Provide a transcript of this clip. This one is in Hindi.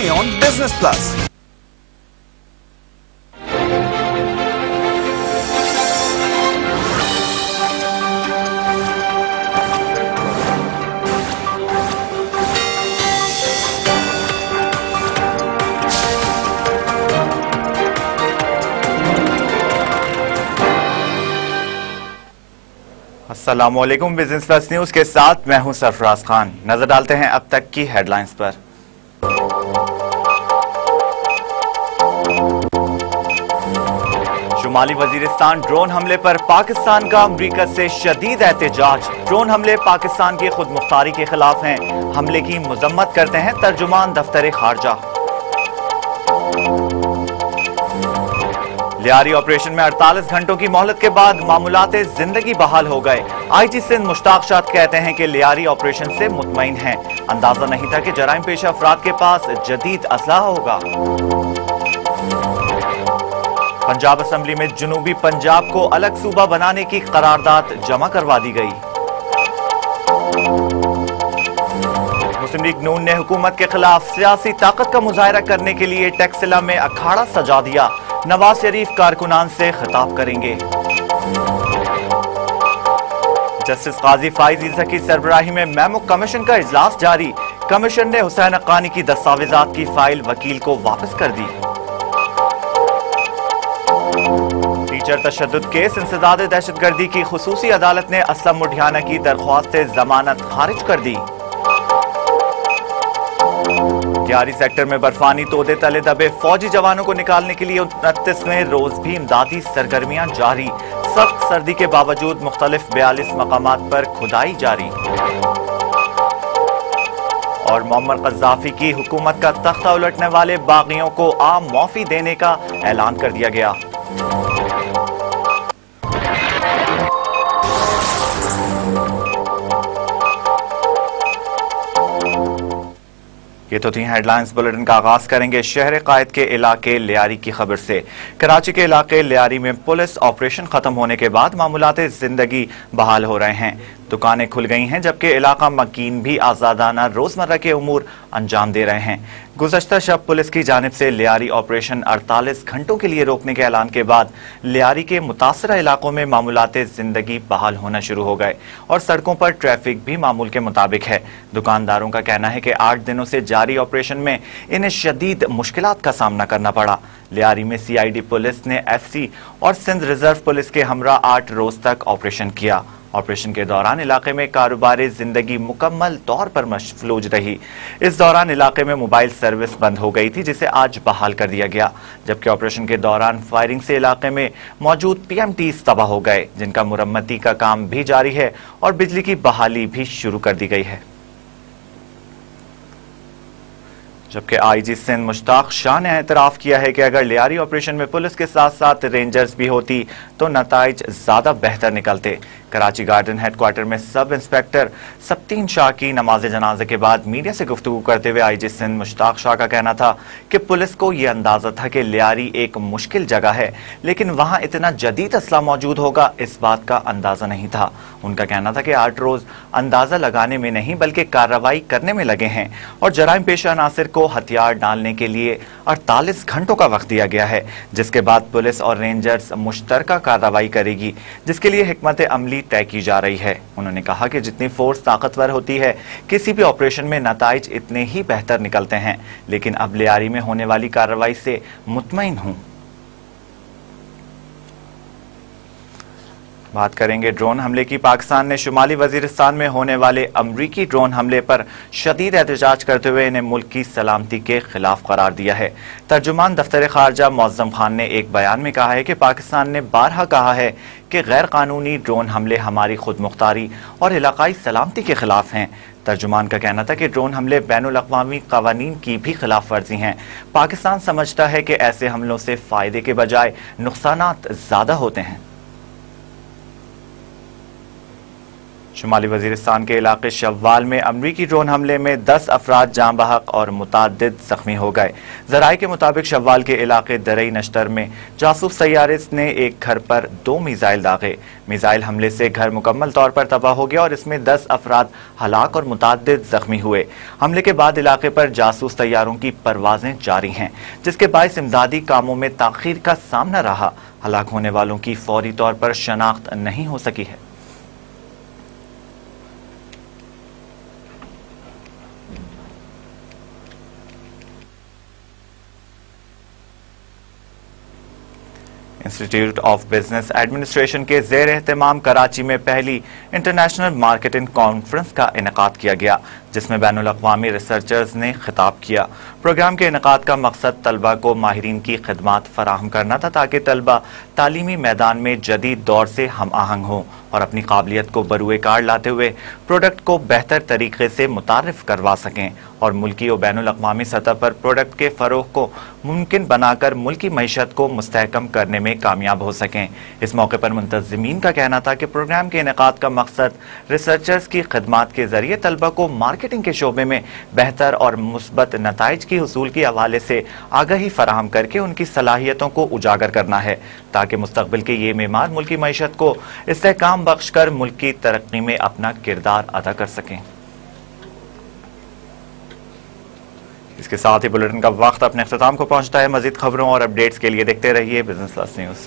only on Business Plus. अस्सलामुअलैकुम। बिजनेस प्लस न्यूज के साथ मैं हूं सरफराज खान। नजर डालते हैं अब तक की हेडलाइंस पर। शुमाली वजीरिस्तान ड्रोन हमले पर पाकिस्तान का अमरीका से शदीद एहतजाज। ड्रोन हमले पाकिस्तान की खुद मुख्तारी के खिलाफ हैं। हमले की मजम्मत करते हैं तर्जुमान दफ्तर खारजा। लियारी ऑपरेशन में 48 घंटों की मोहलत के बाद मामूलाते जिंदगी बहाल हो गए। आईजी सिंध मुश्ताक शाद कहते हैं कि लियारी ऑपरेशन से मुतमईन हैं। अंदाजा नहीं था कि जराइम पेशा अफराद के पास जदीद असलाह होगा। पंजाब असेंबली में जनूबी पंजाब को अलग सूबा बनाने की करारदाद जमा करवा दी गई। मुस्लिम लीग नून ने हुकूमत के खिलाफ सियासी ताकत का मुजाहरा करने के लिए टेक्सिला में अखाड़ा सजा दिया। नवाज शरीफ कारकुनान से खिताब करेंगे। जस्टिस काजी फाइज ईसा की सरबराही में मेमो कमीशन का इजलास जारी। कमीशन ने हुसैन हक्कानी की दस्तावेजात की फाइल वकील को वापस कर दी। टीचर तशद्दुद केस इंसदाद दहशतगर्दी की खुसूसी अदालत ने असलम मुठियाना की दरख्वास्त जमानत खारिज कर दी। लियारी सेक्टर में बर्फानी तोदे तले दबे फौजी जवानों को निकालने के लिए 29वें रोज भी इमदादी सरगर्मियां जारी। सख्त सर्दी के बावजूद मुख्तलिफ 42 मकामात पर खुदाई जारी। और मोअम्मर कज़्ज़ाफ़ी की हुकूमत का तख्ता उलटने वाले बागियों को आम माफी देने का ऐलान कर दिया गया। ये तो थी हेडलाइंस। बुलेटिन का आगाज करेंगे शहर कायद के इलाके लियारी की खबर से। कराची के इलाके लियारी में पुलिस ऑपरेशन खत्म होने के बाद मामूलाते जिंदगी बहाल हो रहे हैं। दुकानें खुल गई हैं जबकि इलाका मकीन भी आजादाना रोजमर्रा के उमूर अंजाम दे रहे हैं। गुज़श्ता शब पुलिस की जानिब से लियारी ऑपरेशन 48 घंटों के लिए रोकने के ऐलान के बाद लियारी के मुतासरा इलाकों में मामूलाते जिंदगी बहाल होना शुरू हो गए और सड़कों पर ट्रैफिक भी मामूल के मुताबिक है। दुकानदारों का कहना है कि 8 दिनों से जारी ऑपरेशन में इन्हें शदीद मुश्किलात का सामना करना पड़ा। लियारी में सीआईडी पुलिस ने एफसी और सिंध रिजर्व पुलिस के हमरा 8 रोज तक ऑपरेशन किया। ऑपरेशन के दौरान इलाके में कारोबारी जिंदगी मुकम्मल तौर पर मशफूज रही। इस दौरान इलाके में मोबाइल सर्विस बंद हो गई थी जिसे आज बहाल कर दिया गया, जबकि ऑपरेशन के दौरान फायरिंग से इलाके में मौजूद पीएमटीज तबाह हो गए जिनका मुरम्मती का काम भी जारी है और बिजली की बहाली भी शुरू कर दी गई है। जबकि आईजी सिंध मुश्ताक शाह ने एतराफ किया है कि अगर लियारी ऑपरेशन में पुलिस के साथ साथ रेंजर्स भी होती तो नताइज ज्यादा बेहतर निकलते। कराची गार्डन हेडक्वार्टर में सब इंस्पेक्टर सब्तीन शाह की नमाज जनाजे के बाद मीडिया से गुफ्तगू करते हुए आईजी सिंध मुश्ताक शाह का कहना था कि पुलिस को यह अंदाजा था कि लियारी एक मुश्किल जगह है, लेकिन वहां इतना जदीद असला मौजूद होगा इस बात का अंदाजा नहीं था। उनका कहना था कि 8 रोज अंदाजा लगाने में नहीं बल्कि कार्रवाई करने में लगे हैं और जराइम पेशा अनासिर को हथियार डालने के लिए 48 घंटों का वक्त दिया गया है, जिसके बाद पुलिस और रेंजर्स मुश्तरका कार्रवाई करेगी, जिसके लिए हिकमत अमली तय की जा रही है। उन्होंने कहा कि जितनी फोर्स ताकतवर होती है किसी भी ऑपरेशन में नताइज इतने ही बेहतर निकलते हैं, लेकिन अब लियारी में होने वाली कार्रवाई से मुतमईन हूं। बात करेंगे ड्रोन हमले की। पाकिस्तान ने शुमाली वजीरिस्तान में होने वाले अमरीकी ड्रोन हमले पर शदीद एहतजाज करते हुए इन्हें मुल्क की सलामती के खिलाफ करार दिया है। तर्जुमान दफ्तर खारजा मुअज्जम खान ने एक बयान में कहा है कि पाकिस्तान ने बारहा कहा है कि गैर कानूनी ड्रोन हमले हमारी खुद मुख्तारी और इलाकाई सलामती के खिलाफ हैं। तर्जुमान का कहना था कि ड्रोन हमले बैनुल अक़वामी क़वानीन की भी खिलाफ वर्जी हैं। पाकिस्तान समझता है कि ऐसे हमलों से फायदे के बजाय नुकसानात ज्यादा होते हैं। शुमाली वजीरिस्तान के इलाके शव्वाल में अमरीकी ड्रोन हमले में 10 अफराद जाँ बहक और मुतादिद जख्मी हो गए। जराये के मुताबिक शव्वाल के इलाके दरई नश्तर में जासूस तैयारे ने एक घर पर 2 मिसाइल दागे। मिसाइल हमले से घर मुकम्मल तौर पर तबाह हो गया और इसमें 10 अफराद हलाक और मुतादिद जख्मी हुए। हमले के बाद इलाके पर जासूस तैयारों की परवाजें जारी हैं, जिसके बायस इमदादी कामों में ताखीर का सामना रहा। हलाक होने वालों की फौरी तौर पर शनाख्त नहीं हो सकी है। इंस्टीट्यूट ऑफ बिजनेस एडमिनिस्ट्रेशन के ज़ेर एहतमाम कराची में पहली इंटरनेशनल मार्केटिंग कॉन्फ्रेंस का इनेकाद किया गया, जिसमें बैनुल अक़वामी रिसर्चर्स ने खिताब किया। प्रोग्राम के इनेकाद का मकसद तलबा को माहिरीन की खिदमात फराहम करना था, ताकि तलबा तालीमी मैदान में जदीद दौर से हम आहंग हों और अपनी काबिलियत को बरूए कार लाते हुए प्रोडक्ट को बेहतर तरीके से मुतारिफ करवा सकें और मुल्की और बैनुल अक़वामी सतह पर प्रोडक्ट के फ़रोग़ को मुमकिन बनाकर मुल्की मईशत को मुस्तहकम करने में कामयाब हो सकें। इस मौके पर मुंतज़िमीन का कहना था कि प्रोग्राम के इनेकाद का मकसद रिसर्चर्स की खिदमात के जरिए तलबा को मार्केटिंग के शोबे में बेहतर और मुस्बत नताइज की हुसूल के हवाले से आगाही फराहम करके उनकी सलाहियतों को उजागर करना है, ताकि मुस्तकबिल के ये मेमार मुल्की मईशत को इस्तेहकाम बख्श कर मुल्क की तरक्की में अपना किरदार अदा कर सकें। इसके साथ ही बुलेटिन का वक्त अपने अख्ताम को पहुंचता है। मजीद खबरों और अपडेट्स के लिए देखते रहिए बिजनेस प्लस न्यूज़।